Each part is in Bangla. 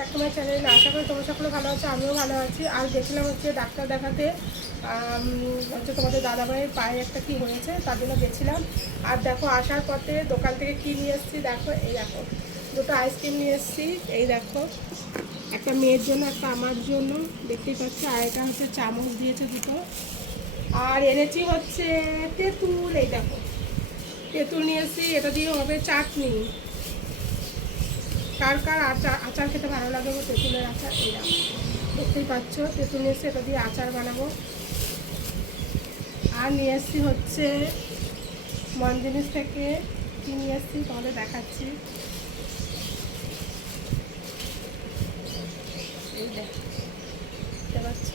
একটা আমার চ্যানেলে আশা করি তোমরা সকলে ভালো আছো, আমিও ভালো আছি। আর গেছিলাম হচ্ছে ডাক্তার দেখাতে, হচ্ছে তোমাদের দাদাভাইয়ের পায়ে একটা কি হয়েছে, তার জন্য গেছিলাম। আর দেখো আসার পথে দোকান থেকে কি নিয়ে এসেছি দেখো, এই দেখো দুটো আইসক্রিম নিয়ে এসেছি। এই দেখো একটা মেয়ের জন্য, একটা আমার জন্য, দেখতেই পাচ্ছি। আর এটা হচ্ছে চামচ দিয়েছে দুটো। আর এনেছি হচ্ছে তেঁতুল, এই দেখো তেঁতুল নিয়ে এসেছি, এটা দিয়ে হবে চাটনি। কার কার আচার আচার খেতে ভালো লাগে, তেঁতুলের আচার। এই দেখতেই পাচ্ছ তেঁতুল নিয়ে এসে এটা দিয়ে আচার বানাবো। আর নিয়ে এসেছি হচ্ছে মন জিনিস থেকে কি নিয়ে এসেছি তোমাদের দেখাচ্ছি। এই দেখতে পাচ্ছ,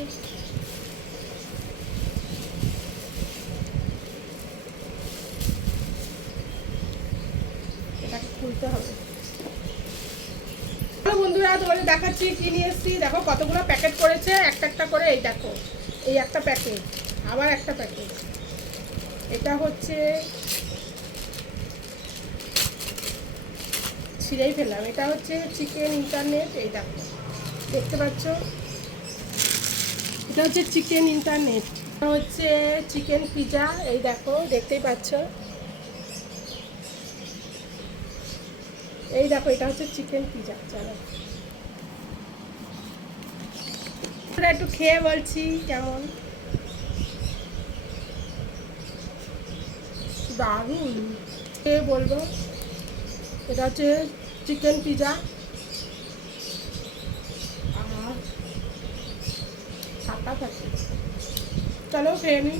এটাকে খুলতে হবে। বন্ধুরা তোমাদের দেখাচ্ছি কি নিয়ে এসেছি। দেখো কতগুলো প্যাকেট করেছে, একটা একটা করে। এই দেখো এই একটা প্যাকেট, আবার একটা প্যাকেট। এটা হচ্ছে ছিঁড়েই ফেললাম। এটা হচ্ছে চিকেন ইন্টারনেট, এই দেখো দেখতে পাচ্ছ। এটা হচ্ছে চিকেন ইন্টারনেট। এটা হচ্ছে চিকেন পিজা, এই দেখো দেখতেই পাচ্ছ। এই দেখো এটা হচ্ছে চিকেন পিজা। চলো একটু খেয়ে বলছি কেমন, দারুণ খেয়ে বলবো। এটা হচ্ছে চিকেন পিজা আর সাতটা থাকে। চলো খেয়ে নিই।